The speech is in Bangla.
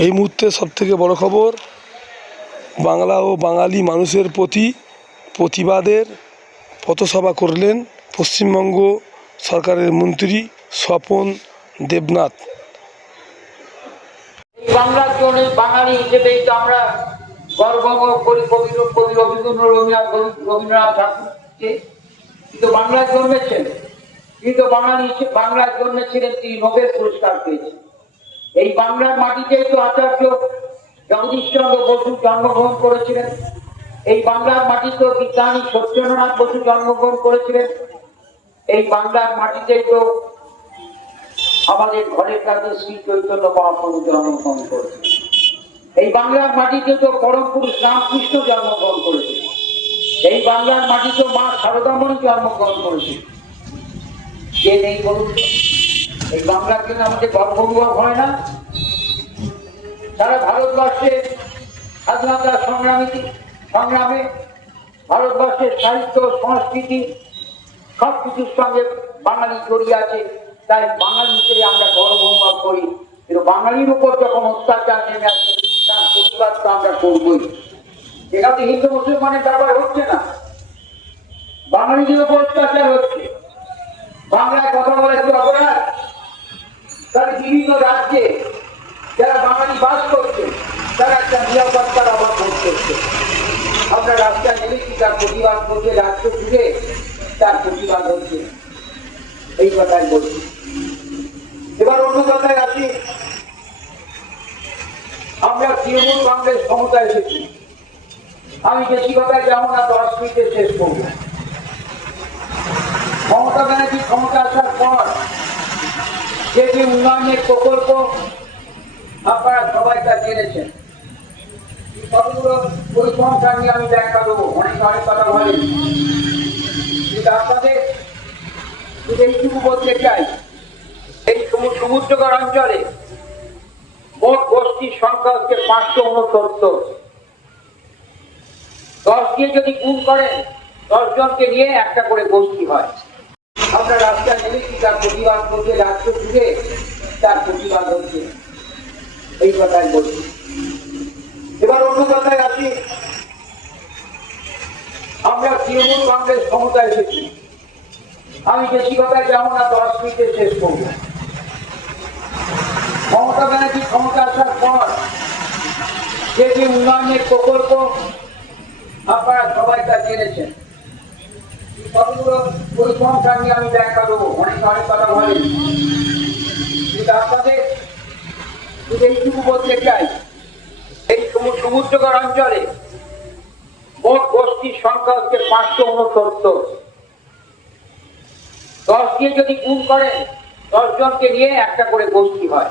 এই মুহূর্তে সবথেকে বড় খবর, বাংলা ও বাঙালি মানুষের প্রতি প্রতিবাদের পথসভা করলেন পশ্চিমবঙ্গ সরকারের মন্ত্রী স্বপন দেবনাথ। বাংলার জন্য বাঙালি হিসেবেই তো আমরা গর্ব করি কবি রবীন্দ্র রবীন্দ্রনাথ ঠাকুরকে। কিন্তু বাংলার জন্মেছেন কিন্তু বাঙালি বাংলার জন্মেছিলেন তিনি নোবেল পুরস্কার পেয়েছেন। এই বাংলার মাটিতেই তো আচার্য জগদীশচন্দ্র বসু জন্মগ্রহণ করেছিলেন। এই বাংলার মাটিতেও বিজ্ঞানী সত্যেন্দ্রনাথ বসু জন্মগ্রহণ করেছিলেন। এই বাংলার মাটিতেই তো আমাদের ঘরের কাছে শ্রী চৈতন্য মহাপ্রভু জন্মগ্রহণ করেছে এই বাংলার মাটিতে তো পরম পুরুষ রামকৃষ্ণ জন্মগ্রহণ করেছে এই বাংলার মাটিতে মা শারদামণি জন্মগ্রহণ করেছে কে নেই বলুন? এই বাংলার জন্য আমাদের গর্ববোধ হয় না। সারা ভারতবর্ষে স্বাধীনতা সংগ্রামী, সংগ্রামে ভারতবর্ষের সাহিত্য, সংস্কৃতি সব কিছুর সঙ্গে বাঙালি জড়িয়ে আছে। তাই বাঙালি হিসেবে আমরা গর্ব অনুভব করি। কিন্তু বাঙালির উপর যখন অত্যাচার নেমে আসে, তার প্রতিবাদ তো আমরা করবই। এখানে হিন্দু মুসলমানের ব্যাপার হচ্ছে না। বাঙালিদের উপর অত্যাচার হচ্ছে। বাংলায় কথা বলে কি অপরাধ? বিভিন্ন রাজ্যে যারা বাঙালি বাস করছে, তারা একটা নিরাপত্তার অভাব বোধ করছে। আমরা রাস্তায় নেমেছি তার প্রতিবাদ করতে রাজ্য জুড়ে তার প্রতিবাদ হচ্ছে? এই কথাই বলছি। এবার অন্য কথায় আসি। আমরা তৃণমূল কংগ্রেস ক্ষমতায় এসেছি। আমি বেশি কথায় যাব না দশ মিনিটে শেষ করব। মমতা ব্যানার্জি ক্ষমতা আসার পর যে যে উন্নয়নের প্রকল্প, আপনারা সবাই তা জেনেছেন। কতগুলো পরিসংখ্যান নিয়ে আমি ব্যাখ্যা দেবো, অনেক অনেক কথা কিন্তু আপনাদের এইটুকু বলতে চাই, এই সমু- সমুদ্রকর অঞ্চলে মোট গোষ্ঠীর সংখ্যা হচ্ছে পাঁচশো উনসত্তর। দশ দিয়ে যদি গুণ করেন, দশ জনকে নিয়ে একটা করে গোষ্ঠী হয়। আমরা রাস্তায় নেমেছি তার প্রতিবাদ করতে রাজ্য জুড়ে তার প্রতিবাদ হচ্ছে। এই কথাই বলছি। এবার অন্য কথায় আসি। আমরা তৃণমূল কংগ্রেস ক্ষমতায় এসেছি। আমি বেশি কথায় যাব না, দশ মিনিটে শেষ করব। মমতা ব্যানার্জি ক্ষমতা আসার পর যে যে উন্নয়নের প্রকল্প আপনারা সবাই তা জেনেছেন। কতগুলো পরিসংখ্যান নিয়ে আমি ব্যাখ্যা দেবো? অনেক অনেক কথা কিন্তু আপনাদের এইটুকু বলতে চাই, এই সমু- সমুদ্রকর অঞ্চলে মোট গোষ্ঠীর সংখ্যা হচ্ছে পাঁচশো উনসত্তর। দশ দিয়ে যদি গুণ করেন, দশ জনকে নিয়ে একটা করে গোষ্ঠী হয়।